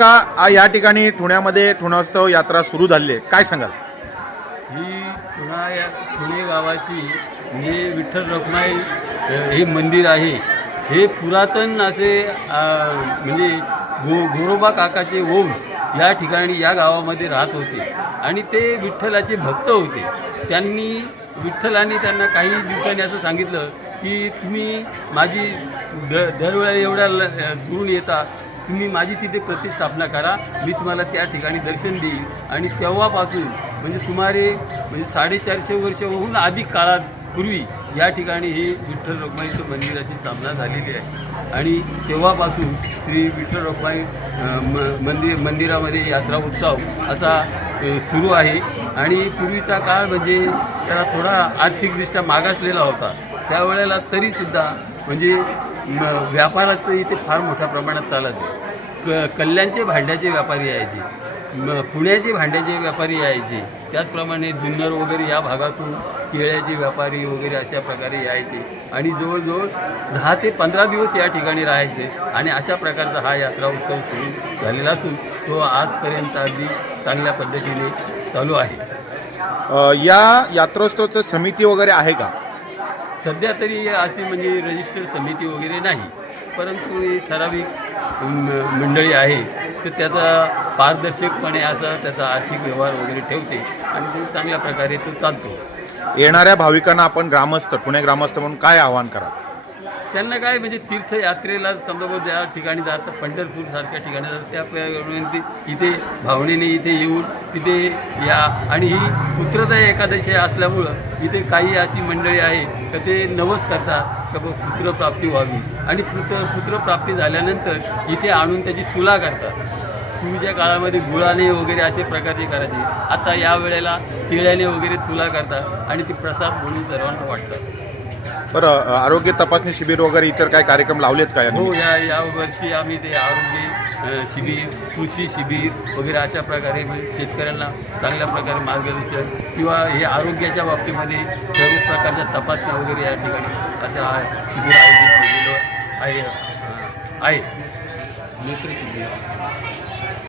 का या ठिकाणी ठुण्यामध्ये ठुणास्तव यात्रा सुरू झाली आहे? काय सांगाल? ही पुन्हा या पुणे गावाची हे विठ्ठल रखुमाई हे मंदिर आहे. हे पुरातन असे म्हणजे गो गोरोबा काकाचे वंश या ठिकाणी या गावामध्ये राहत होते. आणि ते विठ्ठलाचे भक्त होते. त्यांनी विठ्ठलाने त्यांना काही दिवसांनी असं सांगितलं की तुम्ही माझी द दरवेळा एवढ्या ल दुरून येता तुम्ही माझी तिथे प्रतिष्ठापना करा. मी तुम्हाला त्या ठिकाणी दर्शन देईल. आणि तेव्हापासून म्हणजे सुमारे म्हणजे साडेचारशे वर्षाहून अधिक काळात पूर्वी या ठिकाणी ही विठ्ठल रखुमाईचं मंदिराची स्थापना झालेली आहे. आणि तेव्हापासून श्री विठ्ठल रखुमाई म मंदिर मंदिरामध्ये यात्रा उत्सव असा सुरू आहे. आणि पूर्वीचा काळ म्हणजे त्याला थोडा आर्थिकदृष्ट्या मागासलेला होता. त्यावेळेला तरीसुद्धा म्हणजे व्यापाराचं इथे फार मोठ्या प्रमाणात चालत आहे. क कल्याणचे भांड्याचे व्यापारी यायचे म पुण्याचे भांड्याचे व्यापारी यायचे त्याचप्रमाणे जुन्नर वगैरे या भागातून केळ्याचे व्यापारी वगैरे अशा प्रकारे यायचे. आणि जवळजवळ दहा ते पंधरा दिवस या ठिकाणी राहायचे. आणि अशा प्रकारचा हा यात्रा उत्सव सुरू झालेला असून तो आजपर्यंत अगदी चांगल्या पद्धतीने चालू आहे. या यात्रोत्सवचं समिती वगैरे आहे का? सध्या तरी अशी म्हणजे रजिस्टर समिती वगैरे नाही परंतु ही ठराविक मंडळी आहे तर त्याचा पारदर्शकपणे असा त्याचा आर्थिक व्यवहार वगैरे ठेवते आणि तो चांगल्या प्रकारे तो चालतो. येणाऱ्या भाविकांना आपण ग्रामस्थ पुणे ग्रामस्थ म्हणून काय आवाहन करा त्यांना काय म्हणजे तीर्थयात्रेला समजा ज्या ठिकाणी जातात पंढरपूरसारख्या ठिकाणी जातात त्या इथे भावनेने इथे येऊन तिथे या आणि ही पुत्रता एकादशी असल्यामुळं इथे काही अशी मंडळी आहे का ते नवस करतात का बघ पुत्रप्राप्ती व्हावी. आणि पुत्र पुत्रप्राप्ती झाल्यानंतर इथे आणून त्याची तुला करतात. पूर्वीच्या काळामध्ये गुळाने वगैरे असे प्रकारचे करायचे. आता या वेळेला तिळ्याने वगैरे तुला करतात आणि ती प्रसाद म्हणून सर्वांना वाटतात. बरं आरोग्य तपासणी शिबिर वगैरे इतर काय कार्यक्रम लावलेत का हो या यावर्षी आम्ही ते आरोग्य अ, शिबिर कृषी शिबिर वगैरे अशा प्रकारे म्हणजे शेतकऱ्यांना चांगल्या प्रकारे मार्गदर्शन किंवा हे आरोग्याच्या बाबतीमध्ये सर्व प्रकारच्या तपासण्या वगैरे या ठिकाणी असं आ- शिबिर आयोजित केलेलं आहे अ, आहे. नेत्र शिबिर.